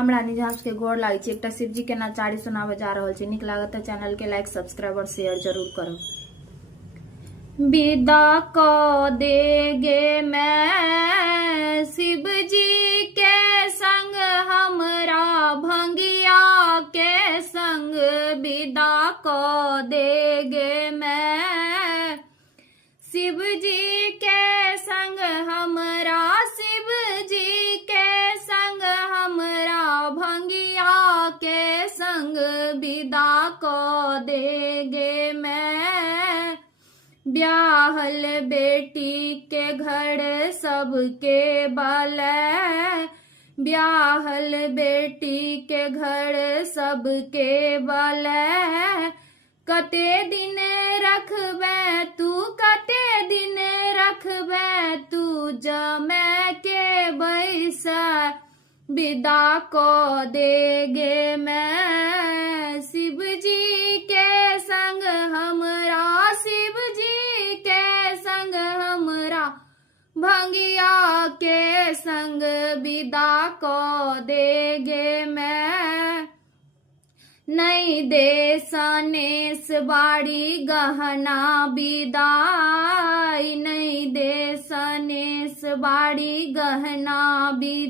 हमरा निजास के गोर लागे छै। एकटा शिवजी के नचारी सुनावे जा रहल छै। नीक लागत है चैनल के लाइक सब्सक्राइब और शेयर जरूर करो। विदा को देगे मैं शिव जी के संग हमरा भंगिया के संग। विदा को देगे मैं शिव जी के संग हमरा, शिव जी के संग हमरा भंगिया के संग। विदा को देगे मैं ब्याहल बेटी के घर सबके बलै। ब्याहल बेटी के घर सबके बलै। कते दिन रखबै तू, कते दिन रखबै तू जमै के बैसा। विदा को देगे मैं शिव जी के संग हमरा, शिव जी के संग हमरा भंगिया के संग। विदा को देगे मैं नहीं दे सनेस बाड़ी गहना विदाई। नहीं दे सनेस बाड़ी गहना विदाई।